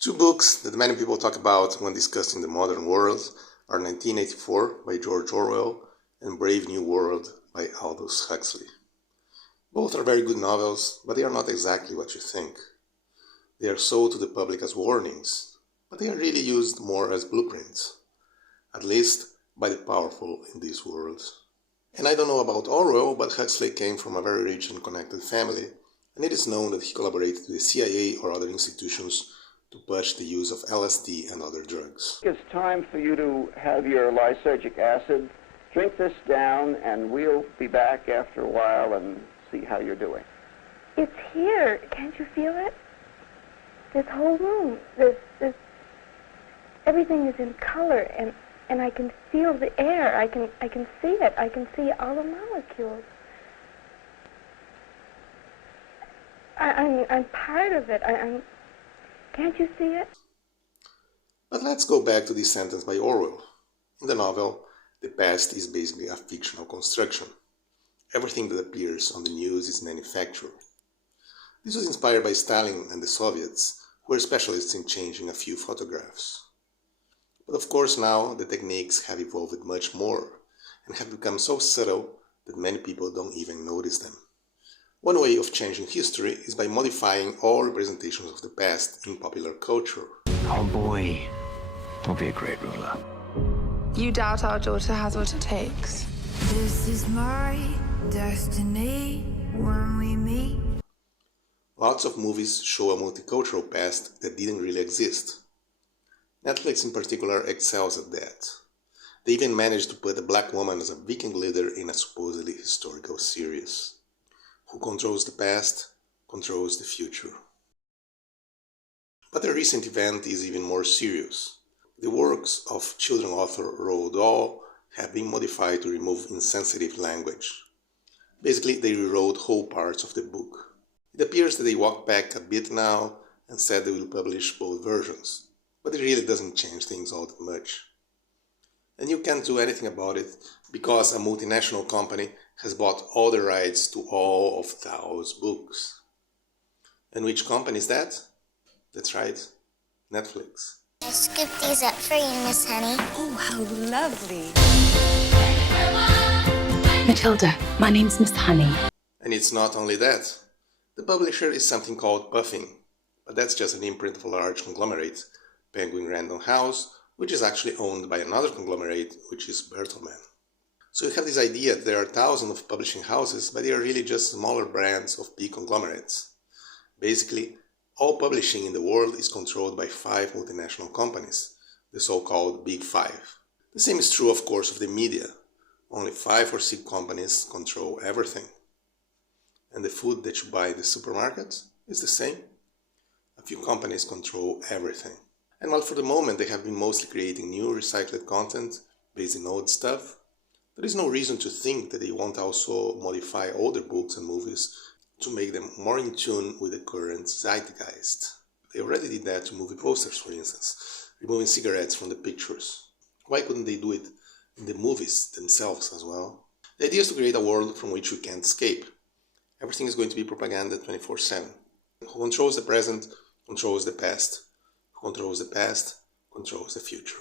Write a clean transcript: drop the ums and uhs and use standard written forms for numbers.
Two books that many people talk about when discussing the modern world are 1984 by George Orwell and Brave New World by Aldous Huxley. Both are very good novels, but they are not exactly what you think. They are sold to the public as warnings, but they are really used more as blueprints, at least by the powerful in this world. And I don't know about Orwell, but Huxley came from a very rich and connected family, and it is known that he collaborated with the CIA or other institutions to push the use of LSD and other drugs. It's time for you to have your lysergic acid. Drink this down, and we'll be back after a while and see how you're doing. It's here. Can't you feel it? This whole room, everything is in color, and I can feel the air. I can see it. I can see all the molecules. I'm part of it. Can't you see it? But let's go back to this sentence by Orwell. In the novel, the past is basically a fictional construction. Everything that appears on the news is manufactured. This was inspired by Stalin and the Soviets, who were specialists in changing a few photographs. But of course now the techniques have evolved much more and have become so subtle that many people don't even notice them. One way of changing history is by modifying all representations of the past in popular culture. Our boy will be a great ruler. You doubt our daughter has what it takes? This is my destiny when we meet. Lots of movies show a multicultural past that didn't really exist. Netflix in particular excels at that. They even managed to put a black woman as a Viking leader in a supposedly historical series. Who controls the past, controls the future. But a recent event is even more serious. The works of children's author Roald Dahl have been modified to remove insensitive language. Basically, they rewrote whole parts of the book. It appears that they walked back a bit now and said they will publish both versions, but it really doesn't change things all that much. And you can't do anything about it because a multinational company has bought all the rights to all of Dahl's books. And which company is that? That's right, Netflix. I scooped these up for you, Miss Honey. Oh, how lovely. Matilda, my name's Miss Honey. And it's not only that. The publisher is something called Puffin, but that's just an imprint of a large conglomerate, Penguin Random House, which is actually owned by another conglomerate, which is Bertelsmann. So you have this idea that there are thousands of publishing houses, but they are really just smaller brands of big conglomerates. Basically, all publishing in the world is controlled by 5 multinational companies, the so-called Big Five. The same is true, of course, of the media. Only 5 or 6 companies control everything. And the food that you buy in the supermarket is the same. A few companies control everything. And while for the moment they have been mostly creating new recycled content based in old stuff, there is no reason to think that they won't also modify older books and movies to make them more in tune with the current zeitgeist. They already did that to movie posters, for instance, removing cigarettes from the pictures. Why couldn't they do it in the movies themselves as well? The idea is to create a world from which we can't escape. Everything is going to be propaganda 24/7. Who controls the present, controls the past. Who controls the past, controls the future.